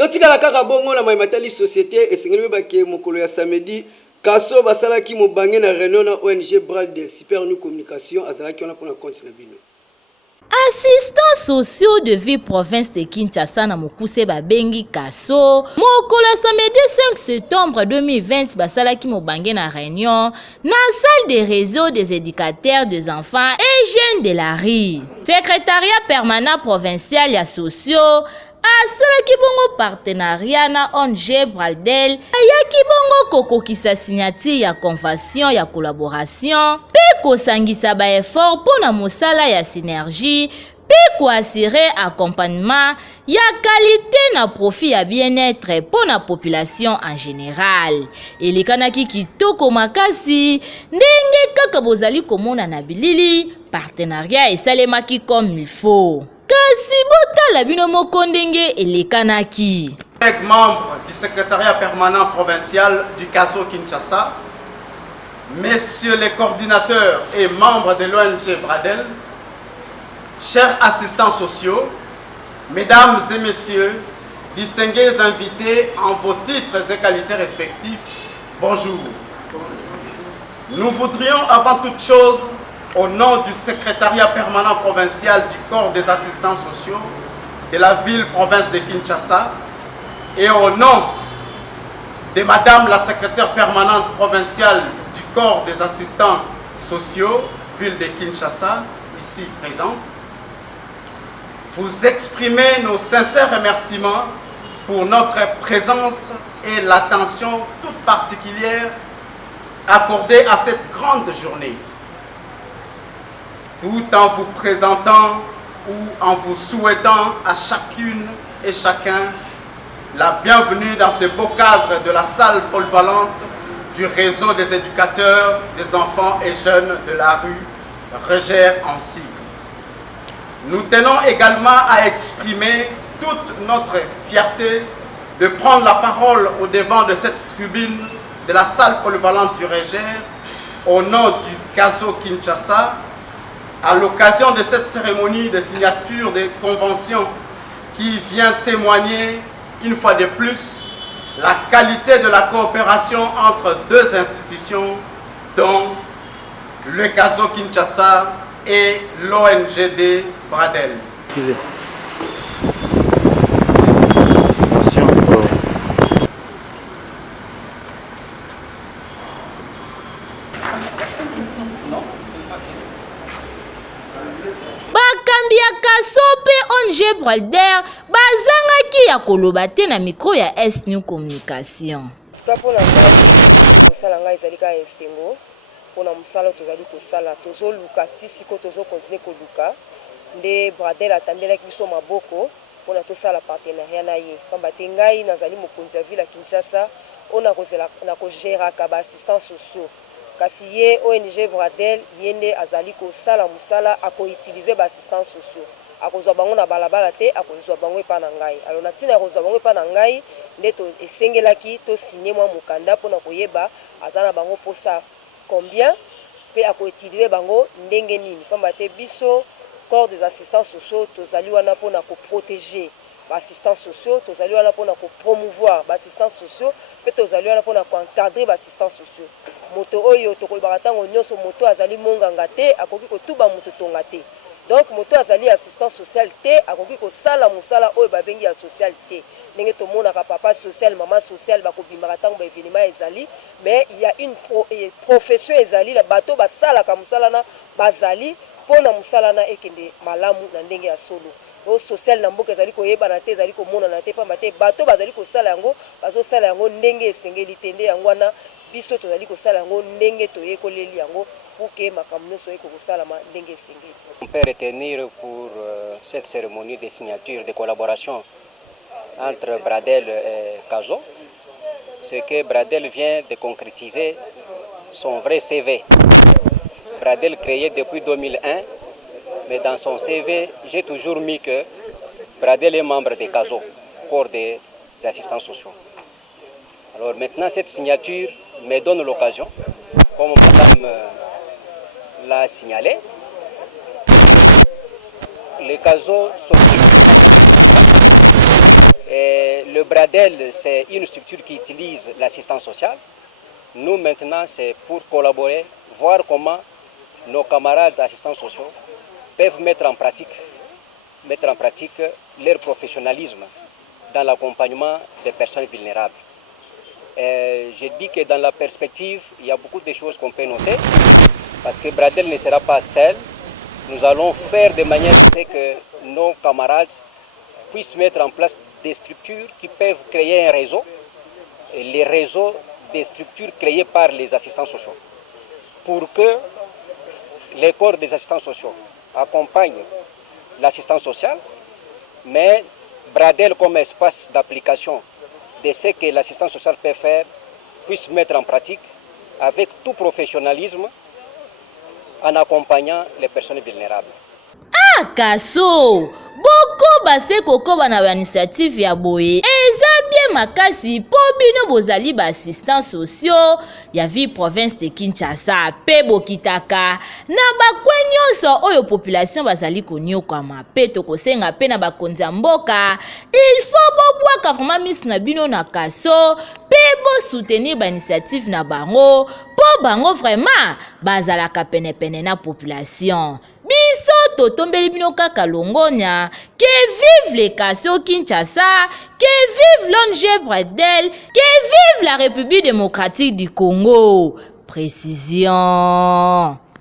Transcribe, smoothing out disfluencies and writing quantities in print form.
totikala kaka bongo na maimatali société esengeli bake mokolo ya samedi kaso basalaki mobange na réunion na ONG Bral de Super New Communication azalaki wana pona compte na bino. Assistants sociaux de vie province de Kinshasa na mokuse babengi kaso mokolo ya samedi 5 septembre 2020 basalaki mobange na réunion na salle de réseau des éducateurs des enfants et jeunes de la rue. Secrétariat permanent provincial ya sociaux asalaki bongo partenariat na ONG Braldel ayaki bongo kokokisa signature ya convention ya collaboration pe kosangisa ba effort pona mosala ya synergie pe koassurer accompagnement ya qualité na profit ya bien-être pona population en général. Elekanaki kitoko makasi ndenge kaka bozali komona na bilili partenariat esalemaki comme il faut. Kasi botala bino moko ndenge elekanaki. Avec membres du secrétariat permanent provincial du CASO Kinshasa, messieurs les coordinateurs et membres de l'ONG Bradel, chers assistants sociaux, mesdames et messieurs, distingués invités en vos titres et qualités respectifs, bonjour. Nous voudrions avant toute chose, au nom du secrétariat permanent provincial du corps des assistants sociaux de la ville-province de Kinshasa et au nom de Madame la secrétaire permanente provinciale du corps des assistants sociaux, ville de Kinshasa, ici présente, vous exprimer nos sincères remerciements pour notre présence et l'attention toute particulière accordée à cette grande journée, tout en vous présentant ou en vous souhaitant à chacune et chacun la bienvenue dans ce beau cadre de la salle polyvalente du réseau des éducateurs, des enfants et jeunes de la rue Régère en Cycle. Nous tenons également à exprimer toute notre fierté de prendre la parole au devant de cette tribune de la salle polyvalente du Régère au nom du CASO Kinshasa à l'occasion de cette cérémonie de signature des conventions qui vient témoigner une fois de plus la qualité de la coopération entre deux institutions dont le CASO Kinshasa et l'ONGD Bradel. Excusez. Bakambi ya kaso pe ONG Bradel bazangaki ya koloba te na micro ya S New Communication. Tapona kosala ngai ezali ka esengo pona mosala tozali kosala tozoluka ti siko tozokontinue koluka nde Bradel atandelaki biso maboko pona tosala partenariat na ye pamba te ngai nazali mokonzi ya ville ya Kinshasa ona kozela na kogeraka baassistants sociaux kasi ye ONG Bradel ye nde azali kosala mosala akoutilize baassistants sociaux akozwa bango na balabala te akozwa bango epa na ngai alors na ntina akozwa bango epa na ngai nde esengelaki tosigné mwa mokanda mpona koyeba aza na bango mposa combien pe akoutilize bango ndenge nini pamba te biso corps des assistants sociaux tozali wana mpona koprotéger baassistants sociaux tozali wana mpona kopromouvoir baassistants sociaux pe tozali wana mpona koencadrer baassistants sociaux moto oyo tokolobaka ntango nyonso moto azali monganga te akoki kotuba moto tonga te donc moto azali assistant social te akoki kosala mosala oyo babengi ya social te ndenge tomonaka papa social mama social bakobimaka ntango baévénement ezali mais il y a une profession ezali la bato basalaka mosala na bazali mpona mosala na ekende malamu na ndenge ya solo o social na mboka ezali koyebana te ezali komonana te pamba te bato bazali kosala yango bazosala yango ndenge esengeli te nde yango wana biso tozali kosala yango ndenge toyekoleli yango pour que makambo nyonso ekosalama ndenge esengeli. On peut retenir pour cette cérémonie de signature de collaboration entre Bradel et CASO, c'est que Bradel vient de concrétiser son vrai CV. Bradel créé depuis 2001, mais dans son CV, j'ai toujours mis que Bradel est membre de CASO, corps des assistants sociaux. Alors maintenant, cette signature me donne l'occasion, comme Madame l'a signalé, les CASO sont et le le Bradel, c'est une structure qui utilise l'assistance sociale. Nous, maintenant, c'est pour collaborer, voir comment nos camarades assistants sociaux peuvent mettre en pratique leur professionnalisme dans l'accompagnement des personnes vulnérables. Je dis que dans la perspective, il y a beaucoup de choses qu'on peut noter, parce que Bradel ne sera pas seul. Nous allons faire de manière que nos camarades puissent mettre en place des structures qui peuvent créer un réseau, et les réseaux des structures créées par les assistants sociaux, pour que les corps des assistants sociaux accompagnent l'assistance sociale, mais Bradel comme espace d'application de ce que l'assistance sociale peut faire puisse mettre en pratique avec tout professionnalisme en accompagnant les personnes vulnérables. Kaso boko base kokoba na ba initiative ya boye eza bien makasi po bino bozali ba assistants sociaux ya vie province de Kinshasa pe bokitaka na bakwenyonso oyo population bazali konyokama pe tokosenga pe na bakonzi ya mboka il faut bobwaka vraiment misu na bino na Kaso pe bo soutenir ba initiative na bango po bango vraiment bazalaka penepene na population. Biso totombeli bino kaka longonya, que vive les Kaso Kinshasa, que vive l'ONG Bradel, que vive la République démocratique du Congo. Précision.